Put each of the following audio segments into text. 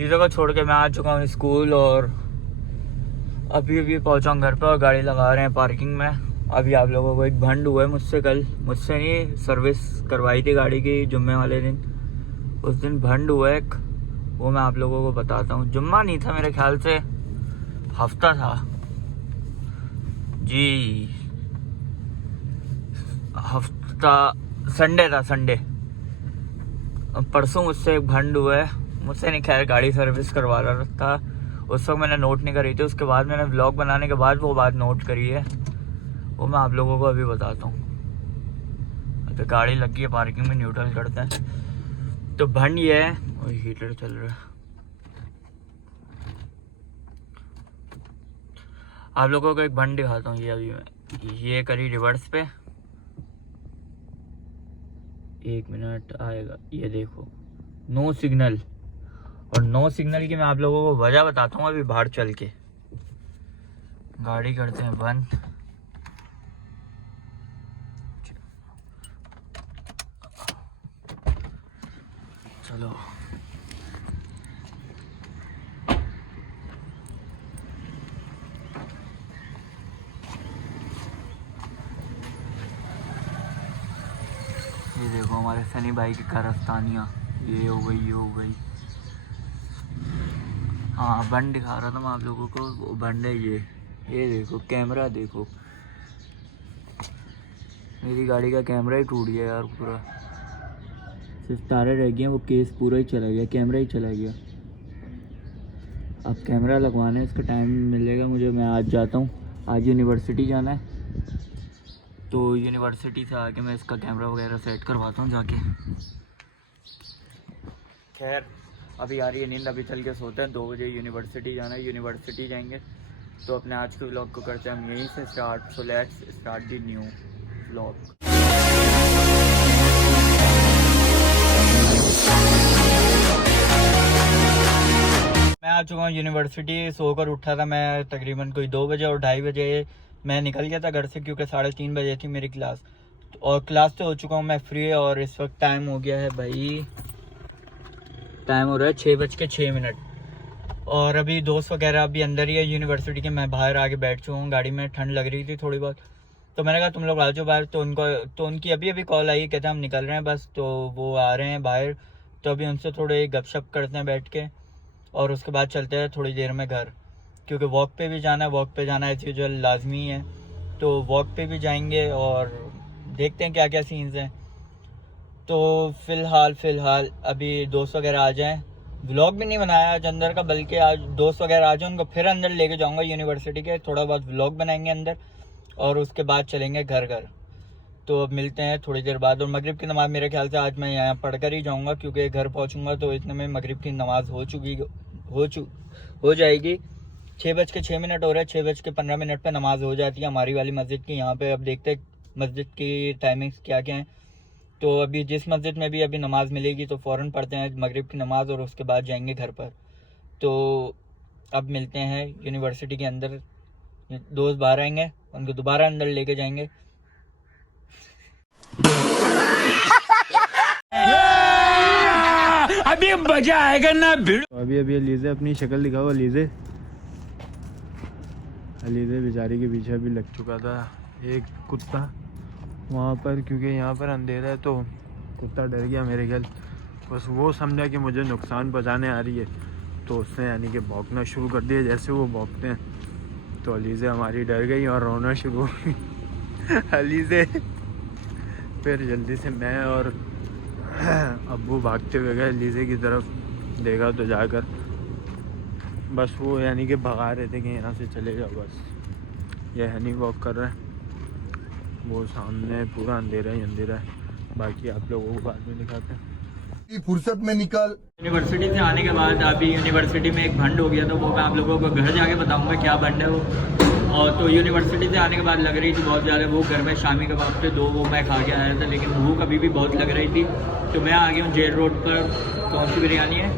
Lisa को छोड़ के मैं आ चुका हूँ स्कूल और अभी पहुँचा हूँ घर पे और गाड़ी लगा रहे हैं पार्किंग में। अभी आप लोगों को एक भंड हुआ है मुझसे नहीं, सर्विस करवाई थी गाड़ी की जुम्मे वाले दिन। उस दिन भंड हुआ एक, वो मैं आप लोगों को बताता हूँ। जुम्मा नहीं था, मेरे ख्याल से हफ्ता था जी, हफ्ता संडे था, संडे। परसों मुझसे एक भंड हुआ है, मुझसे नहीं, खैर गाड़ी सर्विस करवा रहा था। उस वक्त मैंने नोट नहीं करी थी, उसके बाद मैंने व्लॉग बनाने के बाद वो बात नोट करी है, वो मैं आप लोगों को अभी बताता हूँ। तो गाड़ी लगी है पार्किंग में, न्यूट्रल करते हैं। तो भंड ये है, और हीटर चल रहा है। आप लोगों को एक भंड दिखाता हूँ। ये अभी मैं ये करी रिवर्स पे, 1 मिनट आएगा। ये देखो नो सिग्नल, और नो सिग्नल की मैं आप लोगों को वजह बताता हूँ अभी बाहर चल के। गाड़ी करते हैं बंद। चलो ये देखो हमारे सनी भाई की कारस्तानियाँ, ये हो गई, ये हो गई। हाँ बंड दिखा रहा था मैं आप लोगों को, वो बंड है ये देखो, कैमरा देखो, मेरी गाड़ी का कैमरा ही टूट गया यार पूरा। सिर्फ तारे रह गए, वो केस पूरा ही चला गया, कैमरा ही चला गया। अब कैमरा लगवाना है, इसका टाइम मिलेगा मुझे, मैं आज जाता हूँ। आज यूनिवर्सिटी जाना है, तो यूनिवर्सिटी से आके मैं इसका कैमरा वगैरह सेट करवाता हूँ जाके। खैर अभी आ रही है नींद, अभी चल के सोते हैं। 2 बजे यूनिवर्सिटी जाना है, यूनिवर्सिटी जाएंगे तो अपने आज के व्लॉग को करते हैं हम यहीं से start. So let's start the new vlog. मैं आ चुका हूँ यूनिवर्सिटी। सोकर उठा था मैं तकरीबन कोई 2 बजे, और 2:30 बजे मैं निकल गया था घर से, क्योंकि 3:30 बजे थी मेरी क्लास। और क्लास से हो चुका हूँ मैं फ्री, और इस वक्त टाइम हो गया है भाई, टाइम हो रहा है 6:06। और अभी दोस्त वगैरह अभी अंदर ही है यूनिवर्सिटी के, मैं बाहर आके बैठ चुका हूँ। गाड़ी में ठंड लग रही थी थोड़ी बहुत, तो मैंने कहा तुम लोग आ जाओ बाहर। तो उनकी अभी कॉल आई, कहते हैं हम निकल रहे हैं बस, तो वो आ रहे हैं बाहर। तो अभी उनसे थोड़े गपशप करते हैं बैठ के, और उसके बाद चलते हैं थोड़ी देर में घर, क्योंकि वॉक पे भी जाना है। वॉक पे जाना एज यूजुअल लाजमी है, तो वॉक पे भी जाएंगे और देखते हैं क्या क्या सीन्स हैं। तो फ़िलहाल अभी दोस्त वगैरह आ जाएं। व्लॉग भी नहीं बनाया आज अंदर का, बल्कि आज दोस्त वगैरह आ जाए, उनको फिर अंदर लेके जाऊंगा यूनिवर्सिटी के, थोड़ा बहुत व्लॉग बनाएंगे अंदर, और उसके बाद चलेंगे घर। तो अब मिलते हैं थोड़ी देर बाद। और मगरिब की नमाज़ मेरे ख्याल से आज मैं यहाँ पढ़ कर ही जाऊँगा, क्योंकि घर पहुँचूँगा तो इतने में मगरिब की नमाज़ हो जाएगी। 6:06 हो रहा है, 6:15 पे नमाज़ हो जाती है हमारी वाली मस्जिद की। यहाँ पे अब देखते हैं मस्जिद की टाइमिंग्स क्या क्या हैं। तो अभी जिस मस्जिद में भी अभी नमाज़ मिलेगी तो फ़ौरन पढ़ते हैं मगरिब की नमाज़, और उसके बाद जाएंगे घर पर। तो अब मिलते हैं यूनिवर्सिटी के अंदर। दोस्त बाहर आएंगे, उनको दोबारा अंदर लेके जाएंगे। अभी मजा आएगा ना भिड़। अभी अलीज़े अपनी शक्ल दिखाओ। अलीज़े बेचारी के पीछे भी लग चुका था एक कुत्ता वहाँ पर, क्योंकि यहाँ पर अंधेरा है तो कुत्ता डर गया मेरे ख्याल। बस वो समझा कि मुझे नुकसान पहुँचाने आ रही है, तो उसने यानी कि भौंकना शुरू कर दिया जैसे वो भौंकते हैं। तो अलीज़े हमारी डर गई और रोना शुरू हो गई। अलीज़े फिर जल्दी से मैं और अब्बू भागते हुए गए अलीज़े की तरफ। देखा तो जाकर बस वो यानी कि भगा रहे थे कि यहाँ से चले जाओ बस। ये हनी वॉक कर रहा है, वो सामने पूरा अंधेरा ही अंधेरा है। बाकी आप लोगों को बाद में दिखाते हैं। फुर्सत में निकल। यूनिवर्सिटी से आने के बाद अभी यूनिवर्सिटी में एक भंड हो गया, तो वो मैं आप लोगों को घर जाके बताऊंगा क्या भंड है वो। और तो यूनिवर्सिटी से आने के बाद लग रही थी बहुत ज़्यादा वो, घर में शामी कबाब थे 2, वो मैं खा के आया था, लेकिन भूख अभी भी बहुत लग रही थी। तो मैं आ गया हूँ जेल रोड पर। कौन सी बिरयानी है?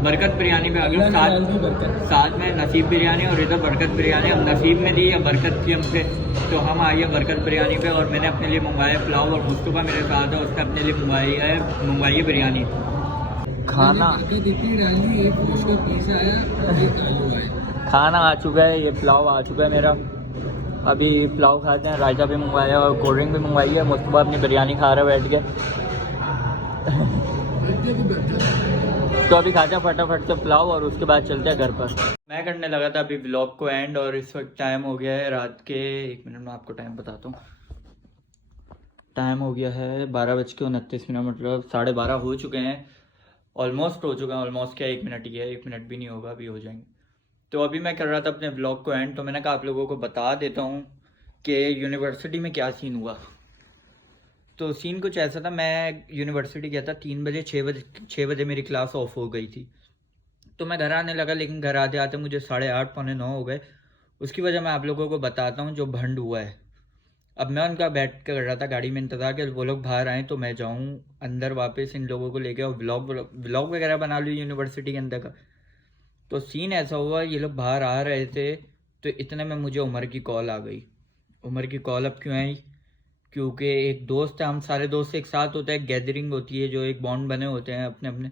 बरकत बिरयानी पे आ गया हूँ। साथ में नसीब बिरयानी, और इधर बरकत बिरयानी। अब नसीब में दी या बरकत थी हमसे, तो हम आए बरकत बिरयानी पे। और मैंने अपने लिए मंगवाया पुलाव, और मुस्तफ़ा मेरे साथ है, उसका अपने लिए मंगवाई है बिरयानी। खाना खाना आ चुका है, ये पुलाव आ चुका है मेरा। अभी पुलाव खाते हैं, रायता भी मंगवाया और कोल्ड ड्रिंक भी मंगवाई है। मुस्तफा अपनी बिरयानी खा रहा है बैठ के। तो अभी खाते हैं फटाफट से पुलाव और उसके बाद चलते हैं घर पर। मैं करने लगा था अभी व्लॉग को एंड, और इस वक्त टाइम हो गया है रात के, 1 मिनट में आपको टाइम बताता हूँ। टाइम हो गया है 12:29, मतलब 12:30 हो चुके हैं, ऑलमोस्ट हो चुका है। ऑलमोस्ट क्या 1 मिनट ही है, 1 मिनट भी नहीं होगा, अभी हो जाएंगे। तो अभी मैं कर रहा था अपने व्लॉग को एंड, तो मैंने कहा आप लोगों को बता देता हूँ कि यूनिवर्सिटी में क्या सीन हुआ। तो सीन कुछ ऐसा था, मैं यूनिवर्सिटी गया था 3 बजे, 6 बजे मेरी क्लास ऑफ हो गई थी। तो मैं घर आने लगा, लेकिन घर आते आते मुझे 8:30 पौने 9 हो गए। उसकी वजह मैं आप लोगों को बताता हूँ जो भंड हुआ है। अब मैं उनका बैठ कर रहा था गाड़ी में इंतज़ार कि वो लोग बाहर आएँ तो मैं जाऊँ अंदर वापस इन लोगों को लेके और व्लॉग वगैरह बना लूँ यूनिवर्सिटी के अंदर का। तो सीन ऐसा हुआ, ये लोग बाहर आ रहे थे तो इतने में मुझे उमर की कॉल आ गई। उमर की कॉल अब क्यों आई? क्योंकि एक दोस्त है, हम सारे दोस्त एक साथ होते हैं, गैदरिंग होती है, जो एक बॉन्ड बने होते हैं अपने अपने।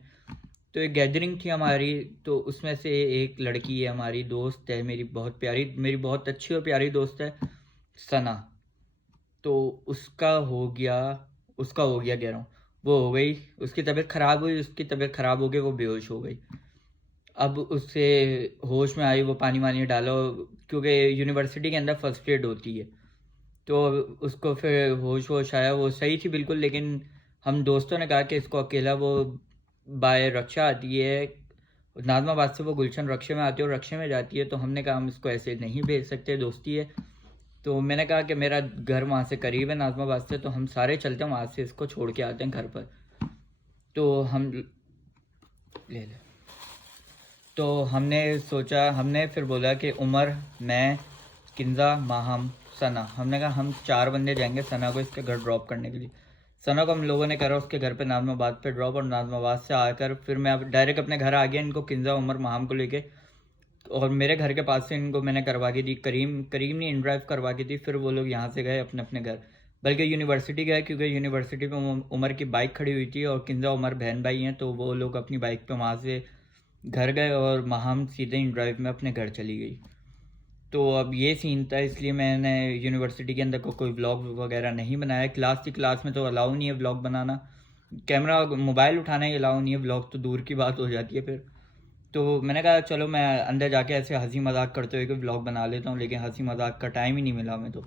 तो एक गैदरिंग थी हमारी, तो उसमें से एक लड़की है हमारी, दोस्त है मेरी, बहुत प्यारी, मेरी बहुत अच्छी और प्यारी दोस्त है, सना। तो उसका हो गया कह रहा हूँ, वो हो गई, उसकी तबीयत ख़राब हुई, उसकी तबीयत ख़राब हो गई, वो बेहोश हो गई। अब उससे होश में आई, वो पानी वानी डालो, क्योंकि यूनिवर्सिटी के अंदर फर्स्ट एड होती है। तो उसको फिर होश वोश आया, वो सही थी बिल्कुल, लेकिन हम दोस्तों ने कहा कि इसको अकेला, वो बाय रक्षा आती है नाज़माबाद से, वो गुलशन रक्षे में आती है और रक्षे में जाती है, तो हमने कहा हम इसको ऐसे नहीं भेज सकते, दोस्ती है। तो मैंने कहा कि मेरा घर वहाँ से करीब है नाज़माबाद से, तो हम सारे चलते हैं वहाँ से, इसको छोड़ के आते हैं घर पर। तो हम ले ले तो हमने सोचा, हमने फिर बोला कि उमर, मैं, किंजा, माहम, सना, हमने कहा हम 4 बंदे जाएंगे सना को इसके घर ड्रॉप करने के लिए। सना को हम लोगों ने करा उसके घर पे नाज़माबाद पे ड्रॉप, और नाज़माबाद से आकर फिर मैं डायरेक्ट अपने घर आ गया, इनको किंजा, उमर, माहम को लेके। और मेरे घर के पास से इनको मैंने करवा के दी, करीम ने इन ड्राइव करवा की थी। फिर वो लोग यहाँ से गए अपने अपने घर, बल्कि यूनिवर्सिटी गए, क्योंकि यूनिवर्सिटी पे उमर की बाइक खड़ी हुई थी, और किंजा उमर बहन भाई हैं, तो वो लोग अपनी बाइक पे वहाँ से घर गए, और माहम सीधे इन ड्राइव में अपने घर चली गई। तो अब ये सीन था, इसलिए मैंने यूनिवर्सिटी के अंदर कोई व्लॉग वगैरह नहीं बनाया। क्लास थी, क्लास में तो अलाउ नहीं है व्लॉग बनाना, कैमरा मोबाइल उठाना ही अलाउ नहीं है, व्लॉग तो दूर की बात हो जाती है फिर। तो मैंने कहा चलो मैं अंदर जाके ऐसे हंसी मजाक करते हुए कोई व्लॉग बना लेता हूँ, लेकिन हंसी मजाक का टाइम ही नहीं मिला हमें, तो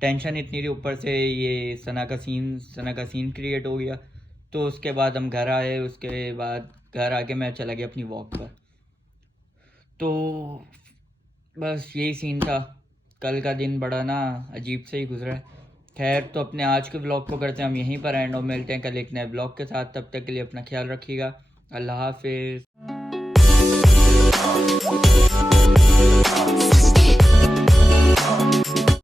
टेंशन इतनी थी, ऊपर से ये सना का सीन क्रिएट हो गया। तो उसके बाद हम घर आए, उसके बाद घर आके मैं चला गया अपनी वॉक पर। तो बस यही सीन था। कल का दिन बड़ा ना अजीब से ही गुजरा है। खैर, तो अपने आज के व्लॉग को करते हैं हम यहीं पर एंड, और मिलते हैं कल एक नए व्लॉग के साथ। तब तक के लिए अपना ख्याल रखिएगा। अल्लाह हाफिज़।